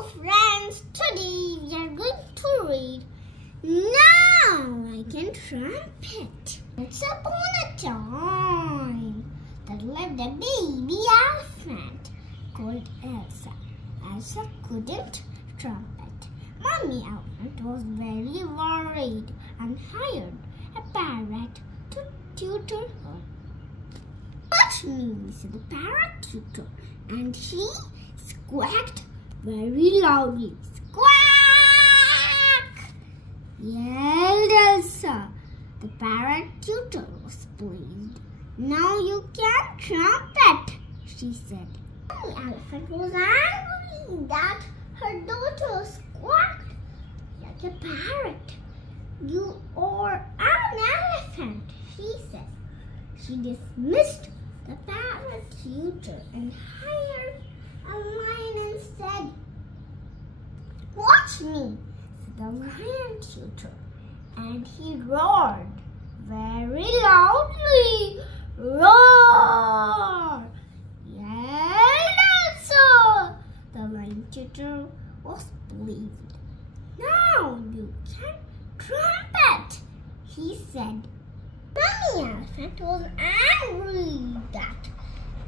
Friends, today we are going to read Now I Can Trumpet. Once upon a time, there lived a baby elephant called Elsa. Elsa couldn't trumpet. Mommy elephant was very worried and hired a parrot to tutor her. "Watch me," said the parrot tutor, and he squawked very loudly. "Squawk!" yelled Elsa. The parrot tutor was pleased. "Now you can trumpet," she said. The elephant was angry that her daughter squawked like a parrot. "You are an elephant," she said. She dismissed the parrot tutor and hired a lion instead. "Watch me," said the lion tutor, and he roared very loudly. "Roar!" yelled Elsa. The lion tutor was pleased. "Now you can trumpet," he said. Mommy elephant was angry that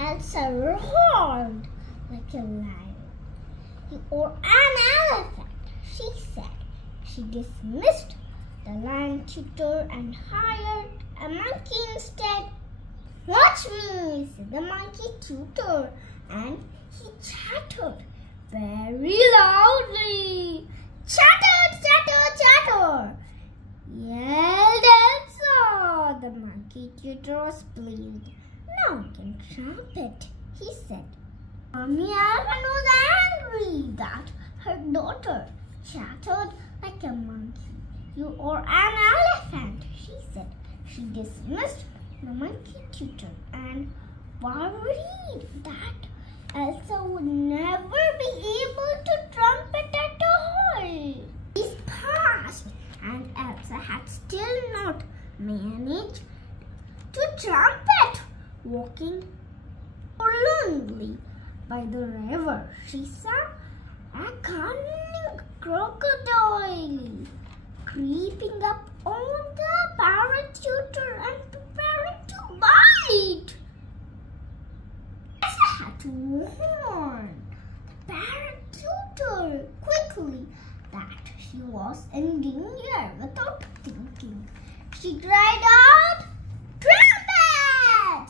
Elsa roared like a lion. "You are an elephant," she said. She dismissed the lion tutor and hired a monkey instead. "Watch me," said the monkey tutor, and he chattered very loudly. "Chatter, chatter, chatter!" yelled Elsa. The monkey tutor was pleased. "Now I can trumpet," he said. Mommy elephant was angry that her daughter chattered like a monkey. "You are an elephant," she said. She dismissed the monkey tutor and worried that Elsa would never be able to trumpet at all. Days passed and Elsa had still not managed to trumpet. Walking lonely by the river, she saw a cunning crocodile creeping up on the parrot tutor and preparing to bite. Elsa had to warn the parrot tutor quickly that she was in danger. Without thinking, she cried out, "Trumpet!"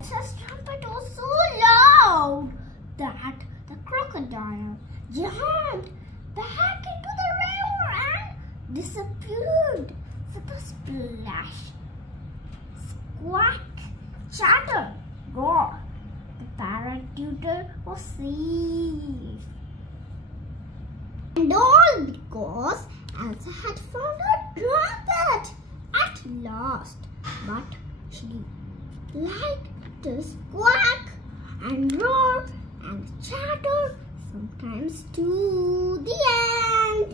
Elsa's trumpet was so loud that the crocodile jumped back into the river and disappeared with a splash. Squawk, chatter, roar. The parrot tutor was safe. And all because Elsa had found her trumpet at last. But she liked to squawk and roar and chatter sometimes to the end.